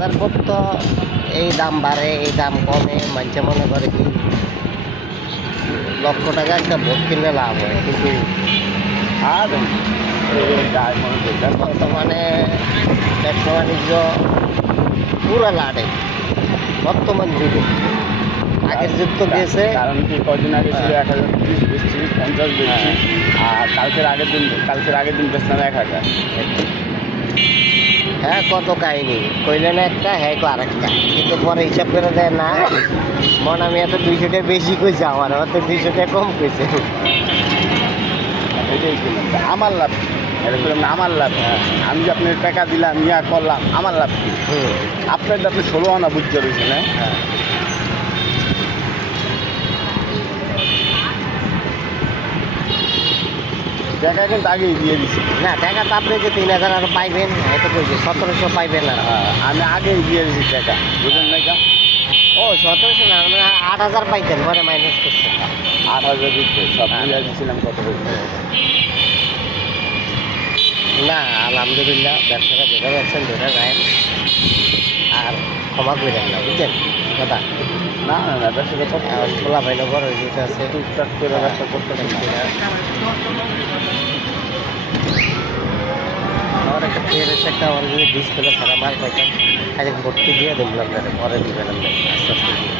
বাজার তো এই দাম বাড়ে এই দাম কমে মানুষে মনে করে কি লক্ষ টাকা একটা ভোট কিনলে লাভ হয়, কিন্তু আর বর্তমানে ব্যবসা বাণিজ্য পুরা লাটে বর্তমান যুগে। আগের যুগ তো গেছে, কারণ কি কদিন আগে ছিল 1030 বেচছি, 50 বেচছি, আর কালকের আগের দিন বেচলাম 1000। হ্যাঁ কত কাহিনি কইলেন একটা, হ্যাঁ আরেকটা, কিন্তু পরে হিসাব করে দেয় না মন আমি এত 200 টাকা বেশি কইছে, আমার হয়তো 200 টাকা কম কইছে। এটাই কিনলাম, আমার লাভ এটা করলাম না, আমার লাভ। আমি যে আপনার টাকা দিলাম ইয়া করলাম, আমার লাভ কি? আপনার তো আপনি 16 আনা বুঝতে রয়েছেন। হ্যাঁ টাকা কিন্তু আগেই দিয়ে দিচ্ছি। না টাকা তো আপনি যে 3000 আর পাইবেন, হয়তো কইছে 1700 পাইবেন না। আমি আগেই দিয়ে দিচ্ছি টাকা, বুঝলেন না? কা ও 1700 না, মানে 8000 পাইতেন, পরে মাইনাস করছে। 8000 দিতে সব মিলিয়ে দিচ্ছিলাম কত হয়েছে। না আলহামদুলিল্লাহ, ব্যবসাটা যেটা যাচ্ছেন ধরে নেন আর ক্ষমা করেন না, বুঝছেন কথা। না না না ব্যবসাটা কত খোলা ভাইলো বড় যেটা আছে টুকটাক করে ব্যবসা করতে পারেন না। আমার একটা ফের এসে একটা আমার যদি ডিসপ্লে সারা মাল পাইতাম, আগে ভর্তি দিয়ে দিলাম আপনাদের, পরে দিবেন আপনি আস্তে আস্তে দিয়ে।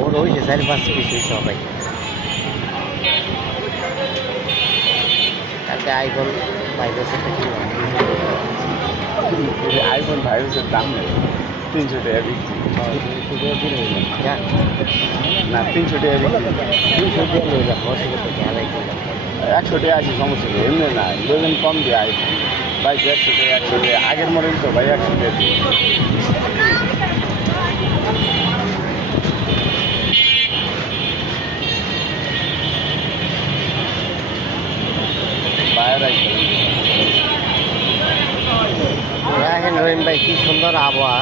ওর হয়েছে 4-5 পিস হয়েছে সবাই। কালকে আইফোন ভাইরাস একটা কিনলাম, আইফোন ভাইরাসের দাম নেই, 300 টাকা বিক্রি। শুধু দিন হইলাম যাক না 300 টাকা বিক্রি, 200 দিয়ে লইলাম, অসুবিধা কি আলাই করলাম। 100 টাকা আছে সমস্যা নেই, এমনি না দুজন কম দিয়ে আইফোন ভাই 150 টাকা 100 টাকা আগের মডেল তো ভাই 100 টাকা দিয়ে। বাইরে দেখেন রহিম ভাই কি সুন্দর আবহাওয়া।